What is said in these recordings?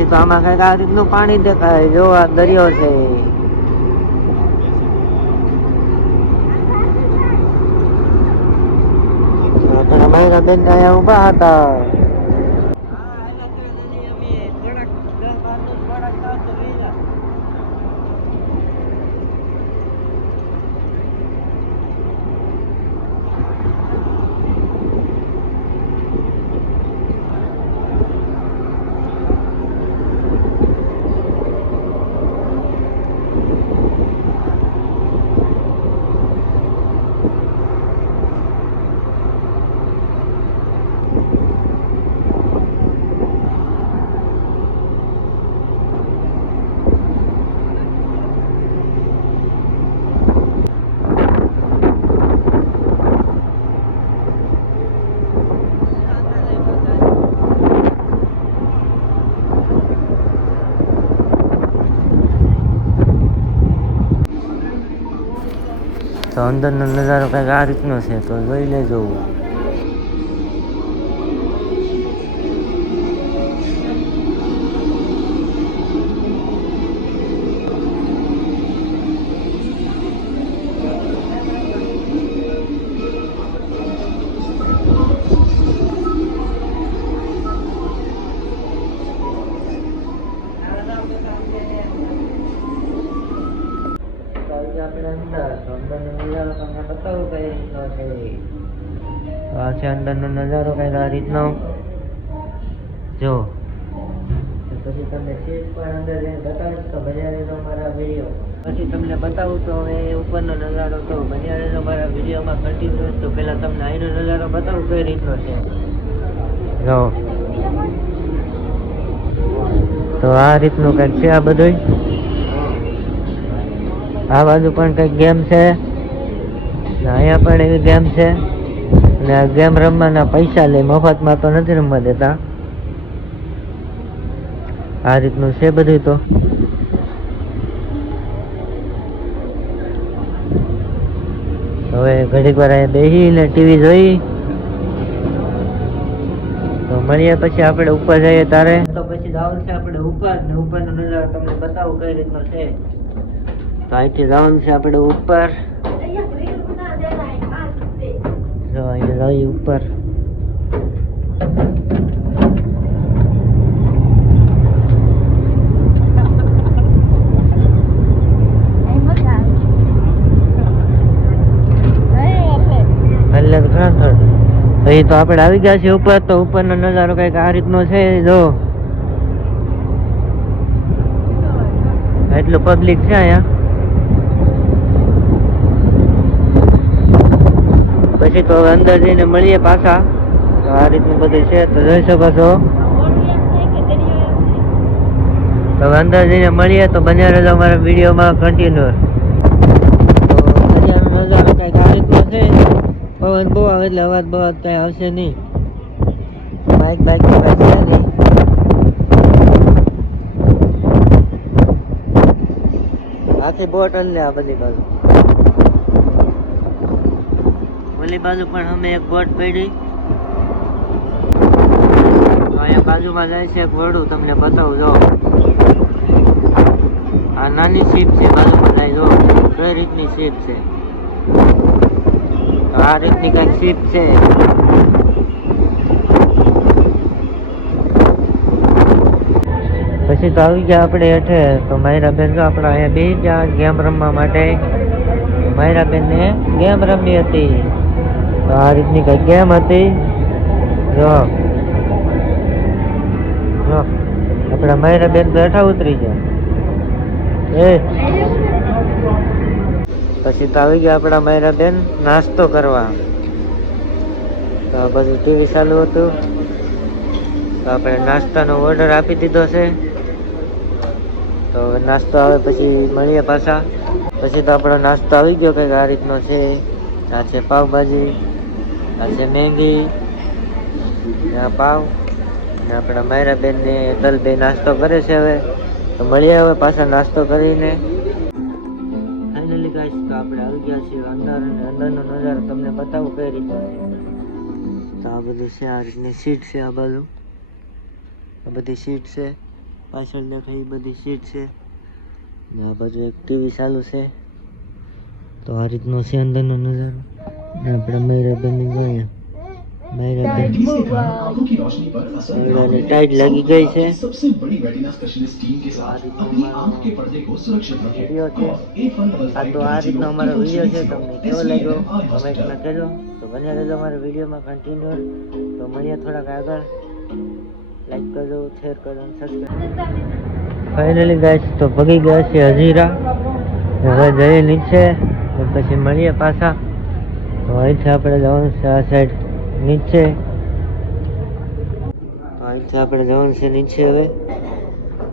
પછી તો આમાં કઈક આ રીતનું પાણી દેખાય. જો આ દરિયો છે. આપણા મારા બેન અહીંયા ઉભા હતા. તો અંદરનો નજારો કંઈક આ રીતનો છે, તો જોઈ લેજો. આ છે અંદરનો નજારો કઈક આ રીતનો. જો પછી તમને સીટ પણ અંદર જઈને બતાવીશ, તો બન્યા રહેજો મારા વિડીયો. પછી તમને બતાવું તો હવે ઉપરનો નજારો, તો બન્યા રહેજો મારા વિડીયોમાં કન્ટિન્યુઅસ. તો પહેલા તમને અહીંનો નજારો બતાવું કઈ રીતનો છે. જો તો આ રીતનું કંઈક છે આ બધું. આ બાજુ પણ કંઈક ગેમ છે, અહીંયા પણ એવી ગેમ છે. અને આ ગેમ રમવાના પૈસા લે, મફતમાં તો નથી રમવા દેતા. આ રીતનું છે બધું. તો હવે ઘડીક વાર અહીંયા બેસીને ટીવી જોઈ, તો મળીએ પછી આપણે ઉપર જઈએ તારે. તો પછી જવાનું છે આપણે ઉપર, ને ઉપરનો નજારો તમને બતાવું કઈ રીતનો છે. તો અહીંથી જવાનું છે આપણે ઉપર. જો અહીંયા જઈએ ઉપર. એટલે ખરેખર અહીં તો આપણે આવી ગયા છીએ ઉપર. તો ઉપરનો નજારો કઈક આ રીતનો છે. જો એટલું પબ્લિક છે અહીંયા. પછી તો હવે અંદર જઈને મળીએ પાછા. તો આ રીતનું બધું છે, તો જોઈ શકો છો. તો હવે અંદર જઈને મળીએ, તો બન્યા રહેજો અમારા વિડીયોમાં કન્ટિન્યુ. તો અહીંયાનો નજારો કંઈક આ રીતનો છે. પવન બહુ આવે એટલે અવાજ બવાજ કઈ આવશે નહીં. બાઇક બાઇક છે નહીં. આખી બોટ ને આ બધી બાજુ. ઓલી બાજુ પણ અમે એક બોટ પડી. અહીંયા બાજુમાં જાય છે એક વડું, તમને બતાવું. જો આ નાની શીપ છે, બાજુમાં જાય. જો કઈ રીતની શીપ છે. આ રીતની કઈક શીપ છે. પછી તો આવી ગયા આપણે હેઠે. તો માયરા બેન જો આપણે અહીંયા બેસી ગયા ગેમ રમવા માટે. માયરા બેન ને ગેમ રમવી હતી. તો આ રીતની કઈ ગેમ હતી. જો આપણા માયરા બેન તો હેઠા ઉતરી ગયા. પછી તો આવી ગયા આપણા માયરા બેન નાસ્તો કરવા. તો આ બધું ટીવી ચાલુ હતું. તો આપણે નાસ્તાનો ઓર્ડર આપી દીધો છે. તો નાસ્તો આવે પછી મળીએ પાછા. પછી તો આપણો નાસ્તો આવી ગયો કંઈક આ રીતનો છે. આ છે પાવભાજી, આ છે મેગી, આ પાવ. ને આપણા માયરા બેન ને દલબે નાસ્તો કરે છે. હવે તો મળીએ હવે પાછા નાસ્તો કરીને. ફાઇનલી ગાઈસ તો આપણે આવી ગયા છીએ અંદર, અને અંદરનો નજારો તમને બતાવું કઈ રીતે. તો આ બધું છે, આ રીતની સીટ છે. આ બાજુ આ બધી સીટ છે. પાછળ દેખાય એ બધી સીટ છે ને આ બાજુ એક ટીવી ચાલુ છે. તો આ રીતનો છે અંદરનો નજારો ને આપણે મયુરાબેન જોઈએ. મયુરાબેન ટાઈટ લાગી ગઈ છે. આ રીતનો વિડીયો છે. આ રીતનો અમારો વિડીયો છે. તમને કેવો લાગ્યો કમેન્ટમાં કહેજો. તો બને રહેજો અમારા વિડીયોમાં કન્ટિન્યુ. તો મળીએ થોડાક આગળ. લાઈક કરજો, શેર કરજો, સબસ્ક્રાઈબ. ફાઇનલી ગાઈસ તો ભગી ગયા છે હજીરા. હવે જઈએ નીચે પછી મળીએ પાછા. તો અહીંથી આપણે જવાનું છે આ સાઈડ નીચે. તો અહીંથી આપણે જવાનું છે નીચે. હવે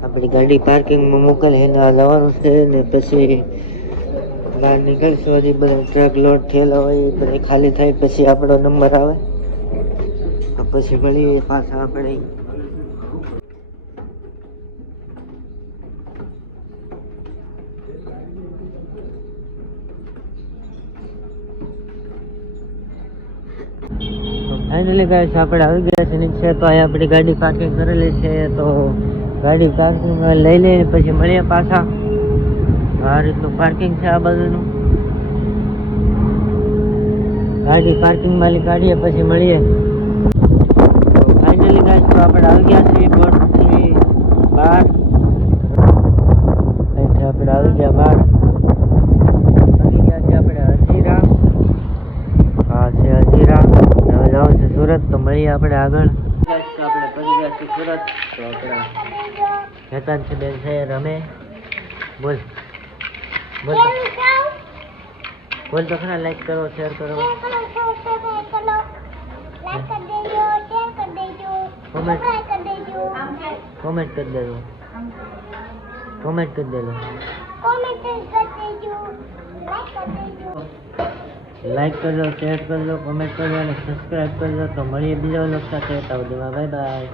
આપણી ગાડી પાર્કિંગમાં મોકલે એને આ જવાનું છે ને પછી બહાર નીકળશું. હજી બધા ટ્રક લોડ થયેલા હોય એ બધા ખાલી થાય પછી આપણો નંબર આવે તો પછી મળીએ પાછા આપણે. ફાઇનલી ગાઈસ આપણે આવી ગયા છે નીચે. તો અહીં આપણી ગાડી પાર્કિંગ કરેલી છે. તો ગાડી પાર્કિંગમાં લઈ લઈને પછી મળીએ પાછા. આ રીતનું પાર્કિંગ છે આ બાજુનું. ગાડી પાર્કિંગમાં કાઢીએ પછી મળીએ. તો ફાઇનલી ગાઈસ તો આપણે આવી ગયા છીએ બોર્ડથી બહાર. અહીંથી આપણે આવી ગયા બહાર. આવી ગયા છે આપણે હજીરા. હા છે હજીરા. હવે જવાનું છે સુરત. તો મળીએ આપણે આગળ. આપણે પડી ગયા છીએ સુરત. તો આપણા હેતાંશી બેન છે રમે. બોલ બોલ બોલ તો ખરા. લાઈક કરો, શેર કરો, કોમેન્ટ કરી દેજો. કોમેન્ટ કરી દેજો. લાઈક કરજો, શેર કરજો, કોમેન્ટ કરજો અને સબસ્ક્રાઈબ કરજો. તો મળીએ બીજા વ્લોગ સાથે. Bye bye.